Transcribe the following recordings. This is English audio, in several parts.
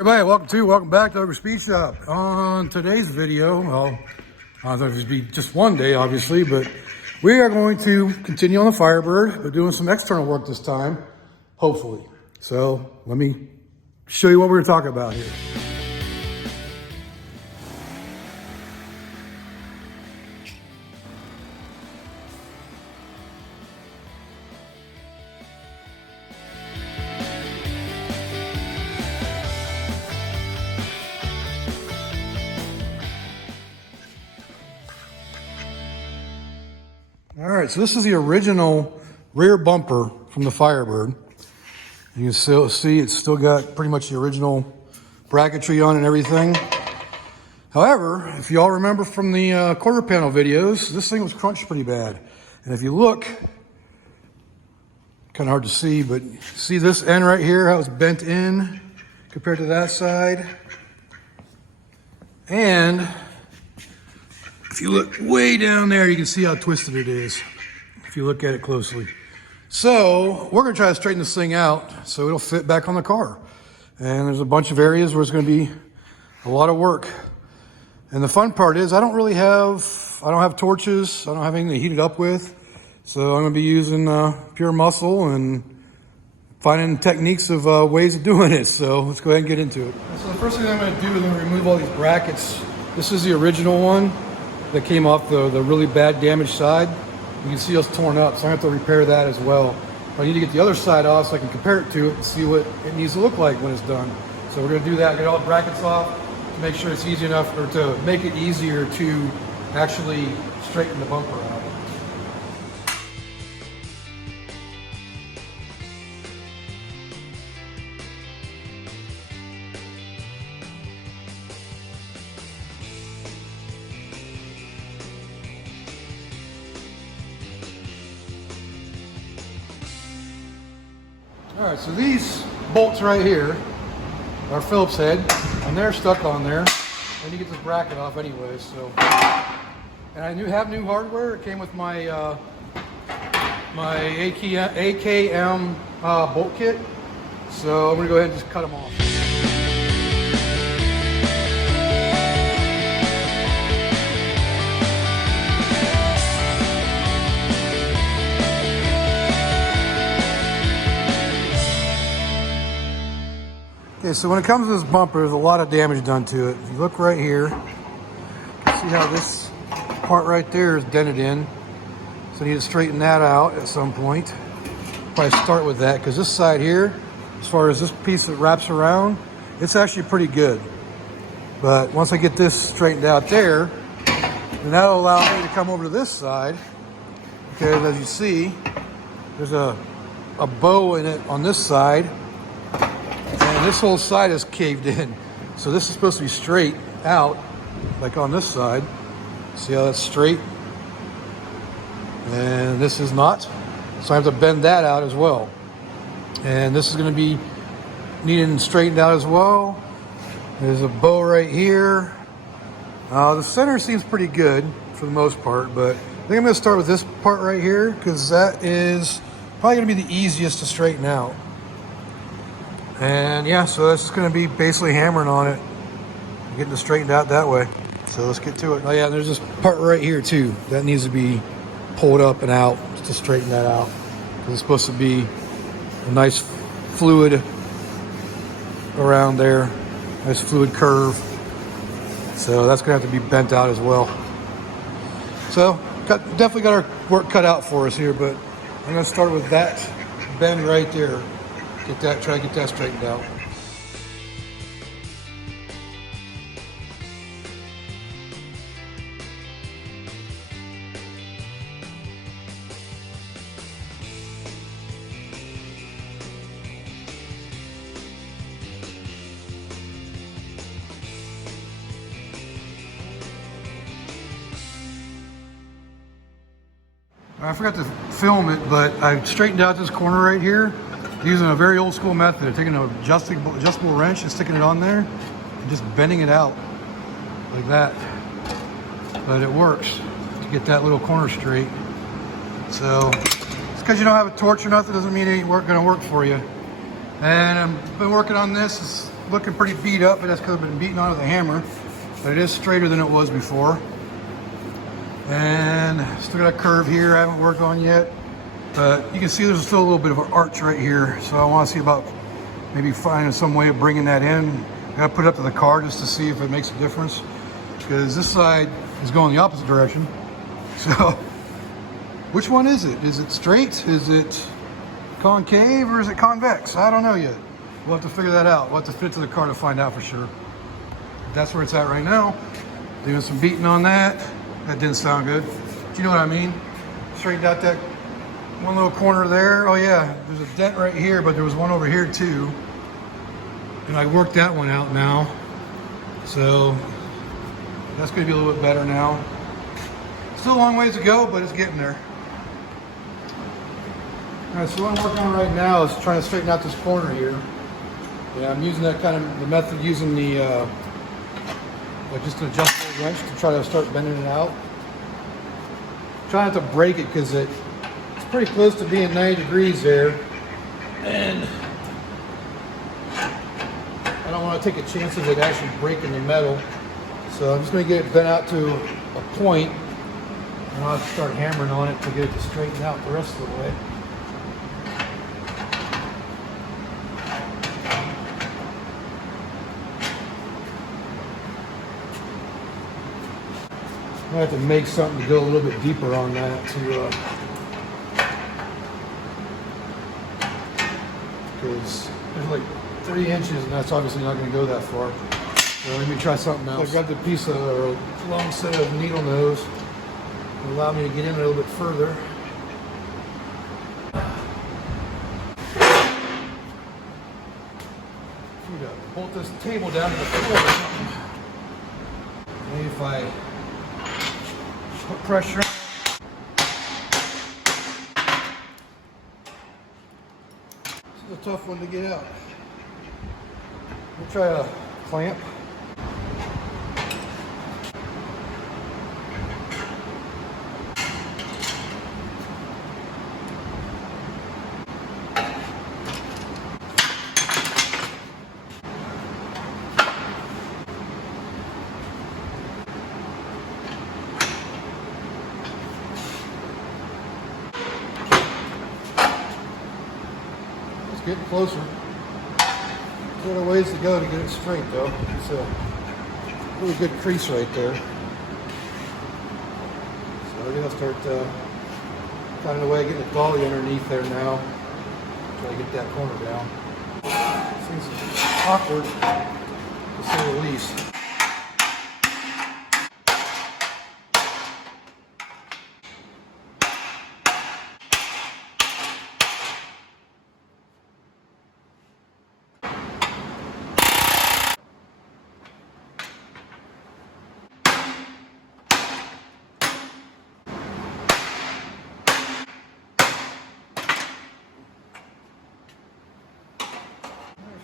Everybody, welcome back to Ogre Speed Shop. On today's video, well, there'll be just one day, obviously, but we are going to continue on the Firebird, but doing some external work this time, hopefully. So let me show you what we're talking about here. All right, so this is the original rear bumper from the Firebird. You can still see it's still got pretty much the original bracketry on and everything. However, if you all remember from the quarter panel videos, this thing was crunched pretty bad. And if you look, kind of hard to see, but see this end right here, how it's bent in compared to that side. And if you look way down there, you can see how twisted it is, if you look at it closely. So we're gonna try to straighten this thing out so it'll fit back on the car. And there's a bunch of areas where it's gonna be a lot of work. And the fun part is I don't have torches, I don't have anything to heat it up with. So I'm gonna be using pure muscle and finding techniques of ways of doing it. So let's go ahead and get into it. So the first thing I'm gonna do is I'm gonna remove all these brackets. This is the original one that came off the really bad damaged side. You can see it's torn up, so I have to repair that as well. But I need to get the other side off so I can compare it to it and see what it needs to look like when it's done. So we're gonna do that, get all the brackets off to make sure it's easy enough, or to make it easier to actually straighten the bumper out. All right, so these bolts right here are Phillips head, and they're stuck on there. And you get this bracket off anyway, so. And I have new hardware. It came with my my AKM bolt kit. So I'm gonna go ahead and just cut them off. Okay, so when it comes to this bumper, there's a lot of damage done to it. If you look right here, you can see how this part right there is dented in. So I need to straighten that out at some point. Probably start with that, because this side here, as far as this piece that wraps around, it's actually pretty good. But once I get this straightened out there, then that'll allow me to come over to this side. Because as you see, there's a bow in it on this side. And this whole side is caved in. So this is supposed to be straight out, like on this side. See how that's straight? And this is not. So I have to bend that out as well. And this is gonna be needing straightened out as well. There's a bow right here. The center seems pretty good for the most part, but I think I'm gonna start with this part right here, because that is probably gonna be the easiest to straighten out. And yeah, so that's going to be basically hammering on it, getting it straightened out that way. So let's get to it. Oh yeah, there's this part right here too that needs to be pulled up and out to straighten that out. It's supposed to be a nice fluid around there, nice fluid curve. So that's going to have to be bent out as well. So definitely got our work cut out for us here, but I'm going to start with that bend right there. Try to get that straightened out. I forgot to film it, but I straightened out this corner right here using a very old school method of taking an adjustable wrench and sticking it on there and just bending it out like that. But it works to get that little corner straight. So it's because you don't have a torch or nothing doesn't mean it ain't gonna work for you. And I've been working on this looking pretty beat up, but that's because I've been beating on it with a hammer. But it is straighter than it was before. And still got a curve here I haven't worked on yet. But you can see there's still a little bit of an arch right here. So I want to see about maybe finding some way of bringing that in. I got to put it up to the car just to see if it makes a difference. Because this side is going the opposite direction. So which one is it? Is it straight? Is it concave or is it convex? I don't know yet. We'll have to figure that out. We'll have to fit it to the car to find out for sure. That's where it's at right now. Doing some beating on that. That didn't sound good. Do you know what I mean? Straightened out that one little corner there. Oh yeah, there's a dent right here, but there was one over here too. And I worked that one out now. So that's gonna be a little bit better now. Still a long ways to go, but it's getting there. All right, so what I'm working on right now is trying to straighten out this corner here. Yeah, I'm using that kind of the method using the like just an adjustable wrench to try to start bending it out. Trying not to break it because it's pretty close to being 90 degrees there, and I don't want to take a chance of it actually breaking the metal. So I'm just going to get it bent out to a point, and I'll have to start hammering on it to get it to straighten out the rest of the way. I have to make something to go a little bit deeper on that to because there's like 3 inches and that's obviously not going to go that far. So let me try something else. So I grabbed a piece of a long set of needle nose to allow me to get in a little bit further. I'm going to bolt this table down to the floor or something. Maybe if I put pressure on. This is a tough one to get out. We'll try a clamp. Getting closer. Got a ways to go to get it straight though. It's a really good crease right there. So we're gonna start finding a way of getting the dolly underneath there now. Try to get that corner down. This thing's awkward to say the least.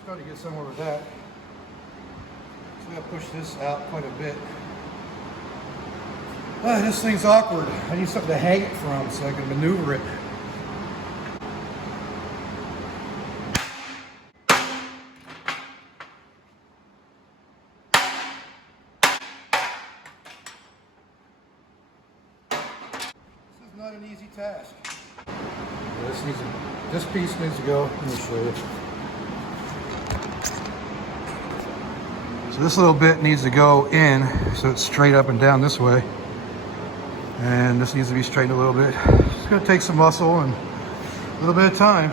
Trying to get somewhere with that. So I gotta push this out quite a bit. This thing's awkward. I need something to hang it from so I can maneuver it. This is not an easy task. This piece needs to go. Let me show you. So this little bit needs to go in so it's straight up and down this way. And this needs to be straightened a little bit. It's going to take some muscle and a little bit of time.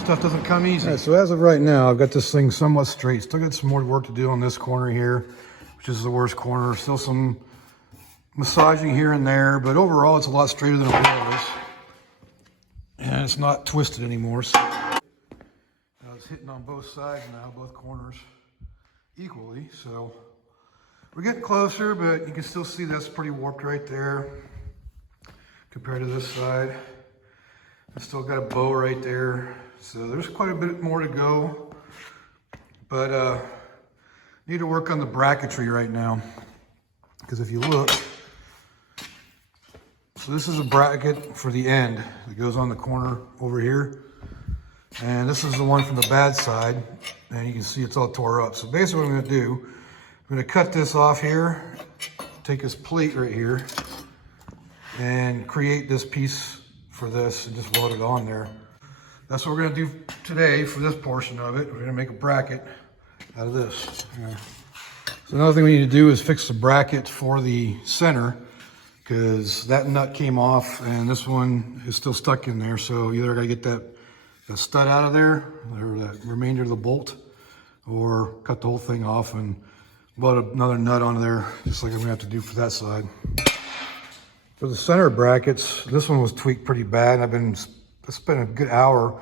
Stuff doesn't come easy. All right, so as of right now, I've got this thing somewhat straight. Still got some more work to do on this corner here, which is the worst corner. Still some massaging here and there, but overall it's a lot straighter than it was. And it's not twisted anymore. So it's hitting on both sides now, both corners equally. So we're getting closer, but you can still see that's pretty warped right there compared to this side. I still got a bow right there. So there's quite a bit more to go, but need to work on the bracketry right now. Because if you look, so this is a bracket for the end that goes on the corner over here. And this is the one from the bad side. And you can see it's all tore up. So basically what I'm gonna do, I'm gonna cut this off here, take this plate right here, and create this piece for this and just weld it on there. That's what we're gonna do today for this portion of it. We're gonna make a bracket out of this. Yeah. So another thing we need to do is fix the bracket for the center, because that nut came off and this one is still stuck in there. So either gotta get that stud out of there, or the remainder of the bolt, or cut the whole thing off and weld another nut onto there, just like I'm gonna have to do for that side. For the center brackets, this one was tweaked pretty bad. I spent a good hour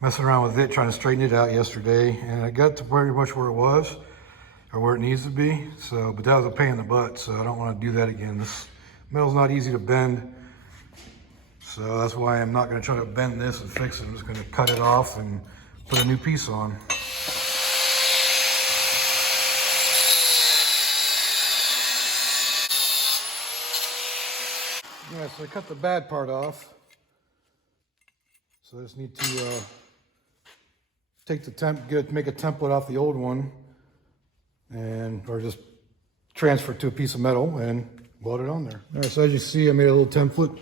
messing around with it, trying to straighten it out yesterday, and I got to pretty much where it was, or where it needs to be. So, but that was a pain in the butt, so I don't want to do that again. This metal's not easy to bend, so that's why I'm not going to try to bend this and fix it. I'm just going to cut it off and put a new piece on. Yeah, so I cut the bad part off. So I just need to take the make a template off the old one, or just transfer it to a piece of metal and weld it on there. All right, so as you see, I made a little template.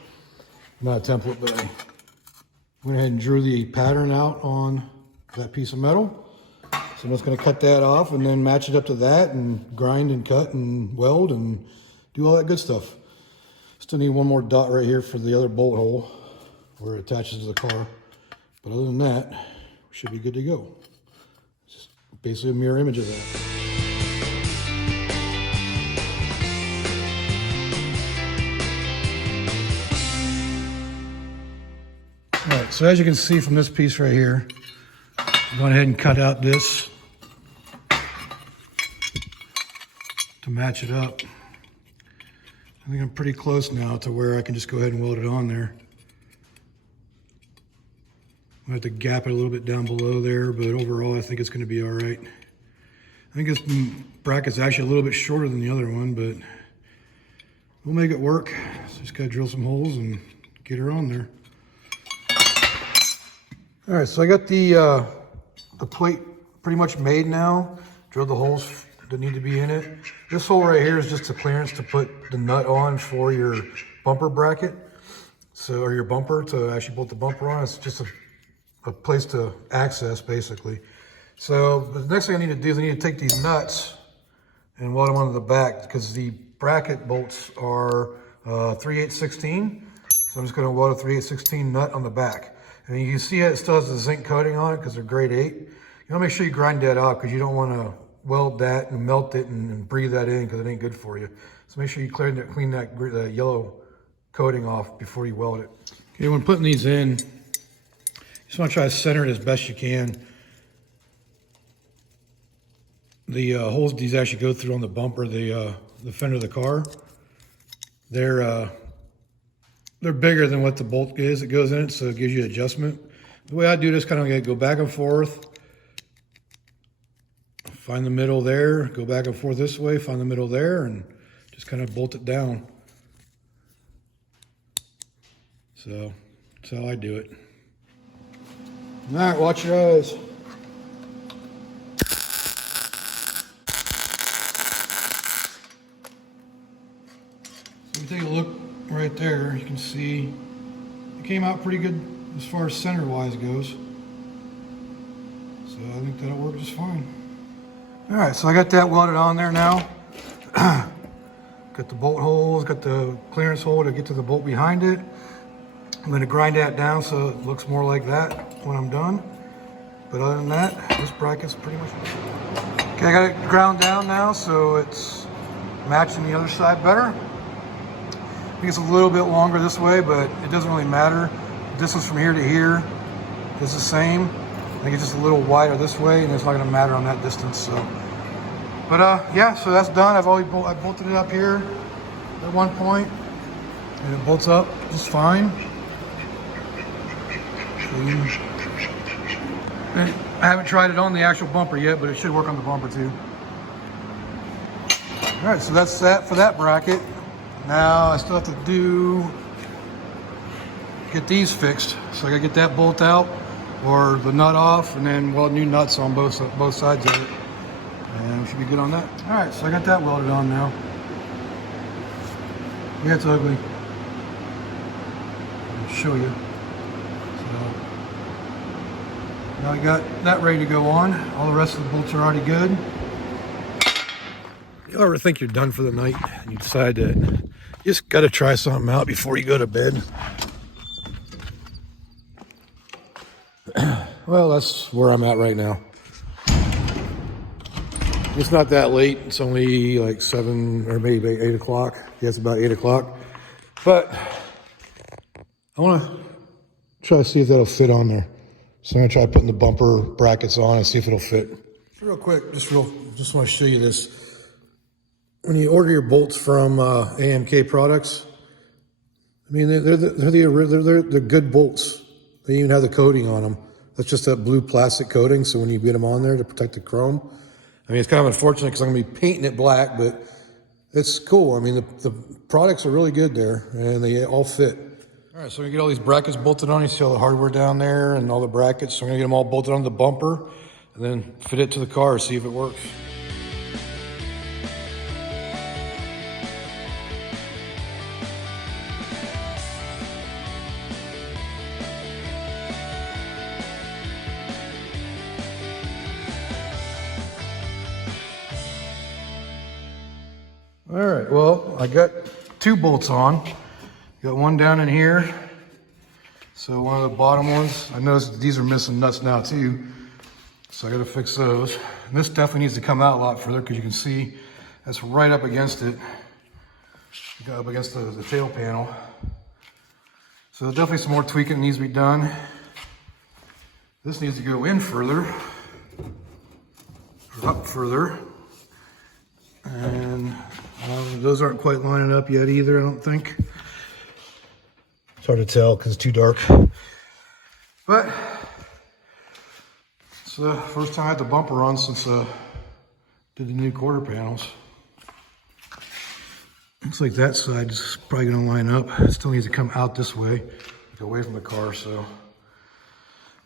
Not a template, but I went ahead and drew the pattern out on that piece of metal. So I'm just going to cut that off and then match it up to that and grind and cut and weld and do all that good stuff. Still need one more dot right here for the other bolt hole where it attaches to the car. But other than that, we should be good to go. It's just basically a mirror image of that. All right, so as you can see from this piece right here, I'm going ahead and cut out this to match it up. I think I'm pretty close now to where I can just go ahead and weld it on there. I have to gap it a little bit down below there, but overall I think it's going to be all right. I think this bracket's actually a little bit shorter than the other one, but we'll make it work. So just got to drill some holes and get her on there. All right, so I got the plate pretty much made now. Drilled the holes that need to be in it. This hole right here is just a clearance to put the nut on for your bumper bracket. So, or your bumper to actually bolt the bumper on. It's just a place to access basically. So the next thing I need to do is I need to take these nuts and weld them onto the back, because the bracket bolts are 3/8/16. So I'm just going to weld a 3/8/16 nut on the back. And you can see it still has the zinc coating on it because they're grade 8. You want to make sure you grind that out, because you don't want to weld that and melt it and breathe that in, because it ain't good for you. So make sure you clean that yellow coating off before you weld it. Okay, when putting these in, you just want to try to center it as best you can. The holes these actually go through on the bumper, the fender of the car, they're bigger than what the bolt is that goes in it, so it gives you adjustment. The way I do this, kind of go back and forth, find the middle there, go back and forth this way, find the middle there, and just kind of bolt it down. So that's how I do it. All right, watch your eyes. So if you take a look right there, you can see it came out pretty good as far as center wise goes. So I think that'll work just fine. All right, so I got that welded on there now. Got the bolt holes, got the clearance hole to get to the bolt behind it. I'm going to grind that down so it looks more like that when I'm done. But other than that, this bracket's pretty much... Okay, I got it ground down now so it's matching the other side better. I think it's a little bit longer this way, but it doesn't really matter. The distance from here to here is the same. I think it's just a little wider this way, and it's not going to matter on that distance. So, but yeah, so that's done. I bolted it up here at one point, and it bolts up just fine. I haven't tried it on the actual bumper yet, but it should work on the bumper too. All right, so that's that for that bracket. Now I still have to get these fixed. So I gotta get that bolt out, or the nut off, and then weld new nuts on both sides of it. And we should be good on that. All right, so I got that welded on now. Yeah, it's ugly. I'll show you. So now I got that ready to go on. All the rest of the bolts are already good. You ever think you're done for the night and you decide that you just got to try something out before you go to bed? Well, that's where I'm at right now. It's not that late. It's only like 7 or maybe 8 o'clock. Yeah, it's about 8 o'clock. But I want to try to see if that'll fit on there. So I'm going to try putting the bumper brackets on and see if it'll fit. Real quick, just want to show you this. When you order your bolts from AMK products, I mean, they're good bolts. They even have the coating on them. That's just that blue plastic coating. So when you get them on there to protect the chrome, I mean, it's kind of unfortunate because I'm going to be painting it black, but it's cool. I mean, the products are really good there, and they all fit. All right, so we get all these brackets bolted on. You see all the hardware down there and all the brackets. So I'm going to get them all bolted onto the bumper and then fit it to the car, see if it works. All right, well, I got 2 bolts on. Got one down in here. So one of the bottom ones, I noticed these are missing nuts now too. So I gotta fix those. And this definitely needs to come out a lot further because you can see that's right up against it. Got up against the tail panel. So definitely some more tweaking needs to be done. This needs to go in further, or up further. And those aren't quite lining up yet either, I don't think. It's hard to tell because it's too dark. But it's the first time I had the bumper on since I did the new quarter panels. Looks like that side is probably going to line up. It still needs to come out this way, like away from the car. So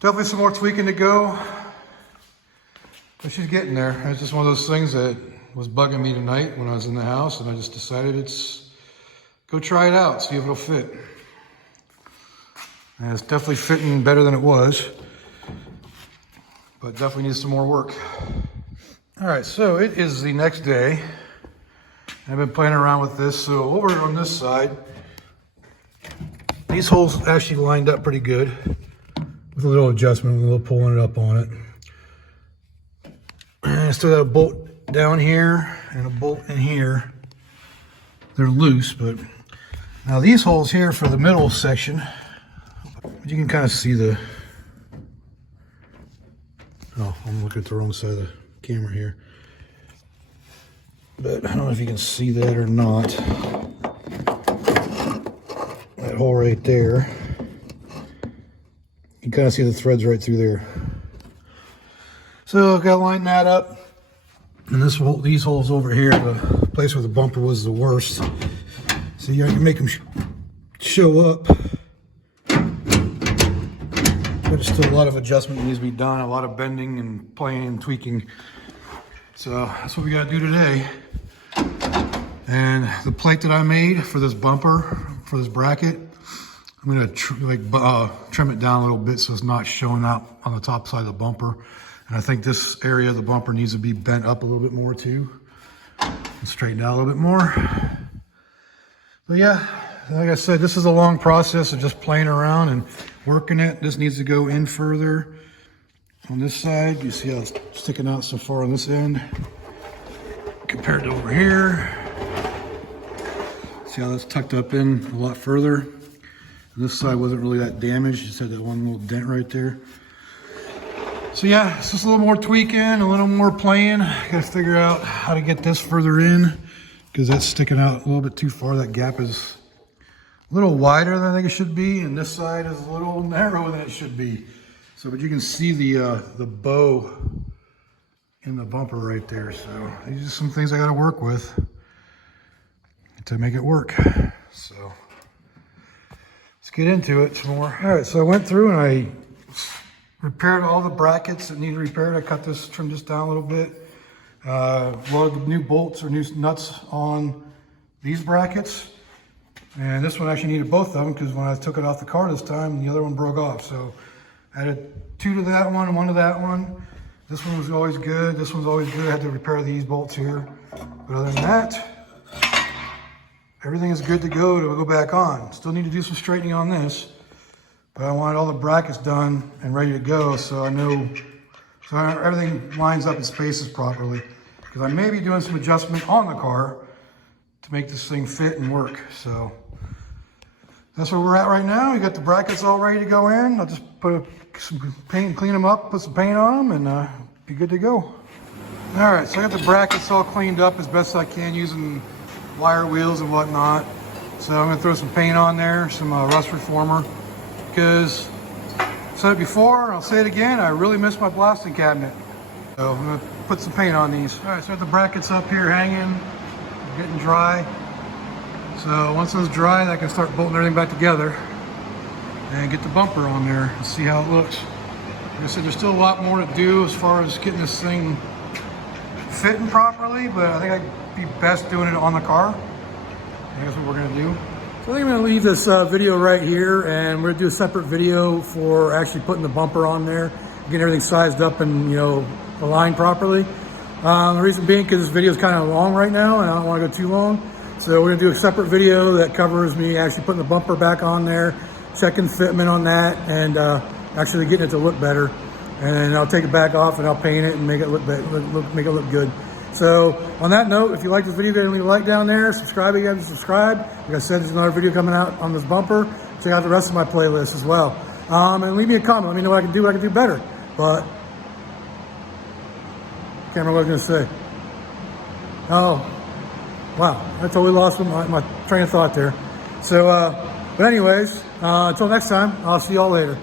definitely some more tweaking to go. But she's getting there. It's just one of those things that was bugging me tonight when I was in the house, and I just decided go try it out, see if it'll fit. And it's definitely fitting better than it was, but definitely needs some more work. All right, so it is the next day. I've been playing around with this. So over on this side, these holes actually lined up pretty good with a little adjustment, a little pulling it up on it. And I still got a bolt down here and a bolt in here. They're loose, but now these holes here for the middle section, you can kind of see oh, I'm looking at the wrong side of the camera here. But I don't know if you can see that or not. That hole right there. You can kind of see the threads right through there. So I've got to line that up. And these holes over here, the place where the bumper was the worst. So you can make them show up. But there's still a lot of adjustment that needs to be done, a lot of bending and playing and tweaking. So that's what we got to do today. And the plate that I made for this bumper, for this bracket, I'm going to trim it down a little bit so it's not showing out on the top side of the bumper. And I think this area of the bumper needs to be bent up a little bit more too, and straightened out a little bit more. But yeah, like I said, this is a long process of just playing around and working it. This needs to go in further on this side. You see how it's sticking out so far on this end compared to over here. See how that's tucked up in a lot further. And this side wasn't really that damaged, just had that one little dent right there. So yeah, it's just a little more tweaking, a little more playing. Gotta figure out how to get this further in because that's sticking out a little bit too far. That gap is a little wider than I think it should be, and this side is a little narrower than it should be. So, but you can see the bow in the bumper right there. So these are some things I gotta work with to make it work. So let's get into it some more. All right, so I went through and I Repaired all the brackets that need repaired. I trimmed this down a little bit. A lot of new bolts or new nuts on these brackets. And this one actually needed both of them because when I took it off the car this time, the other one broke off. So I added 2 to that one and 1 to that one. This one was always good. This one's always good. I had to repair these bolts here. But other than that, everything is good to go back on. Still need to do some straightening on this. But I wanted all the brackets done and ready to go so I know, so everything lines up in spaces properly. Because I may be doing some adjustment on the car to make this thing fit and work. So that's where we're at right now. We got the brackets all ready to go in. I'll just put some paint, clean them up, put some paint on them, and be good to go. All right, so I got the brackets all cleaned up as best I can using wire wheels and whatnot. So I'm gonna throw some paint on there, some rust reformer, because I've said it before, and I'll say it again, I really miss my blasting cabinet. So I'm gonna put some paint on these. All right, so I got the brackets up here hanging, getting dry. So once those dry, I can start bolting everything back together and get the bumper on there and see how it looks. Like I said, there's still a lot more to do as far as getting this thing fitting properly, but I think I'd be best doing it on the car. I think that's what we're gonna do. So I think I'm gonna leave this video right here, and we're gonna do a separate video for actually putting the bumper on there, getting everything sized up and, you know, aligned properly. The reason being because this video is kind of long right now and I don't want to go too long. So we're gonna do a separate video that covers me actually putting the bumper back on there, checking fitment on that, and actually getting it to look better. And then I'll take it back off and I'll paint it and make it look better, make it look good. So on that note, if you like this video, leave a like down there. Subscribe if you haven't subscribed. Like I said, there's another video coming out on this bumper. Check out the rest of my playlist as well. And leave me a comment. Let me know what I can do better. But I can't remember what I was gonna say. Oh, wow, I totally lost my train of thought there. So, but anyways, until next time, I'll see y'all later.